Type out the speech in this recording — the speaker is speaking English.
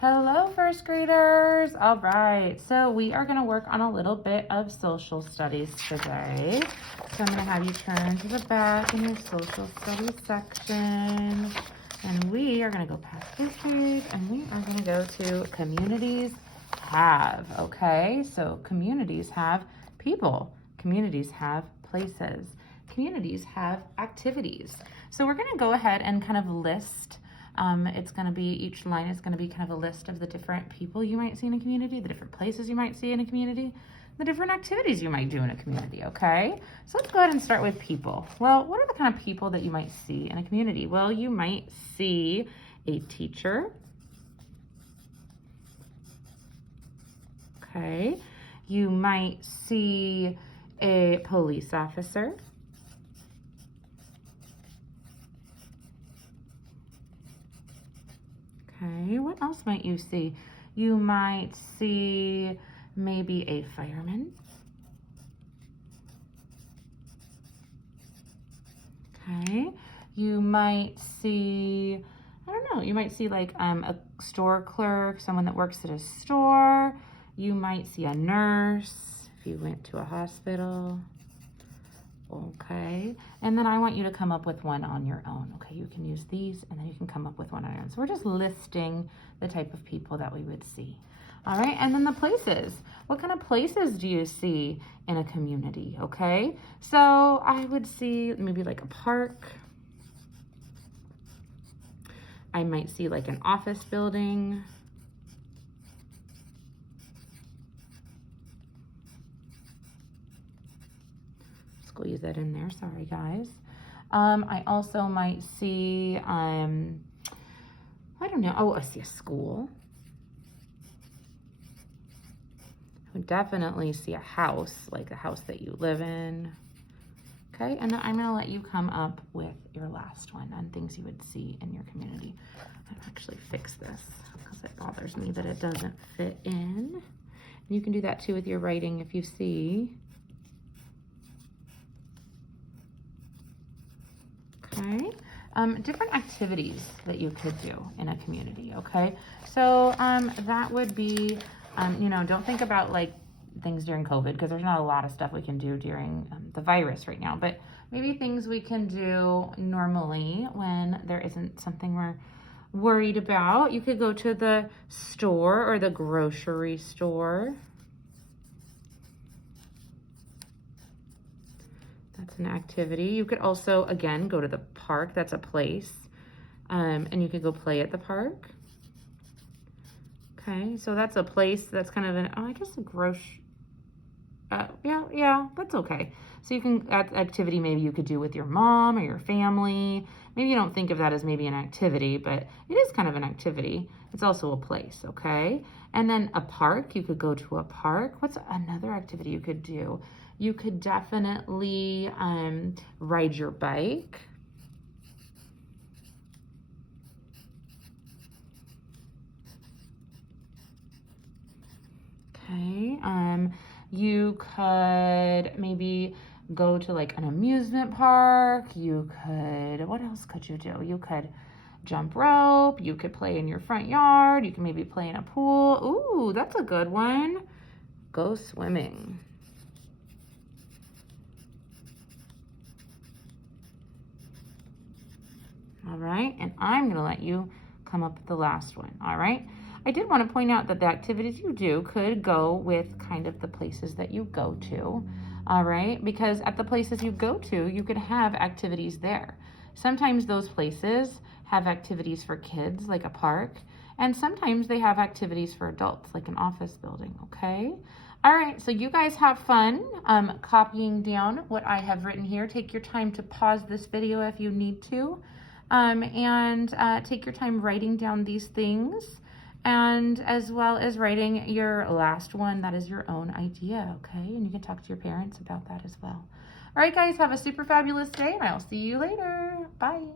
Hello, first graders. All right, so we are gonna work on a little bit of social studies today. So I'm gonna have you turn to the back in your social studies section. And we are gonna go past this page and we are gonna go to communities have, okay? So communities have people, communities have places, communities have activities. So we're gonna go ahead and kind of list it's going to be, each line is going to be kind of a list of the different people you might see in a community, the different places you might see in a community, the different activities you might do in a community, okay? So let's go ahead and start with people. Well, what are the kind of people that you might see in a community? Well, you might see a teacher, okay? You might see a police officer. Okay, what else might you see? You might see maybe a fireman. Okay, you might see, I don't know, you might see like a store clerk, someone that works at a store. You might see a nurse if you went to a hospital. Okay, and then I want you to come up with one on your own. Okay, you can use these and then you can come up with one on your own. So we're just listing the type of people that we would see. All right, and then the places. What kind of places do you see in a community? Okay, so I would see maybe like a park. I might see like an office building. Squeeze that in there, sorry guys. I also might see, I don't know, oh, I see a school. I would definitely see a house, like a house that you live in. Okay, and then I'm gonna let you come up with your last one on things you would see in your community. I'll actually fix this because it bothers me that it doesn't fit in. And you can do that too with your writing if you see. Okay, different activities that you could do in a community, okay? So that would be, you know, don't think about like things during COVID because there's not a lot of stuff we can do during the virus right now, but maybe things we can do normally when there isn't something we're worried about. You could go to the store or the grocery store. That's an activity. You could also, again, go to the park. That's a place. And you could go play at the park. Okay, so that's a place. That's kind of an, oh, I guess a yeah, that's okay. So you can, that activity maybe you could do with your mom or your family. Maybe you don't think of that as maybe an activity, but it is kind of an activity. It's also a place, okay? And then a park, you could go to a park. What's another activity you could do? You could definitely ride your bike. Okay, you could maybe go to like an amusement park. You could, what else could you do? You could jump rope. You could play in your front yard. You can maybe play in a pool. Ooh, that's a good one. Go swimming. All right, and I'm gonna let you come up with the last one, all right? I did want to point out that the activities you do could go with kind of the places that you go to, all right? Because at the places you go to, you could have activities there. Sometimes those places have activities for kids, like a park, and sometimes they have activities for adults, like an office building, okay? All right, so you guys have fun copying down what I have written here. Take your time to pause this video if you need to. And take your time writing down these things, and as well as writing your last one that is your own idea, okay? And you can talk to your parents about that as well. All right, guys, have a super fabulous day, and I'll see you later. Bye.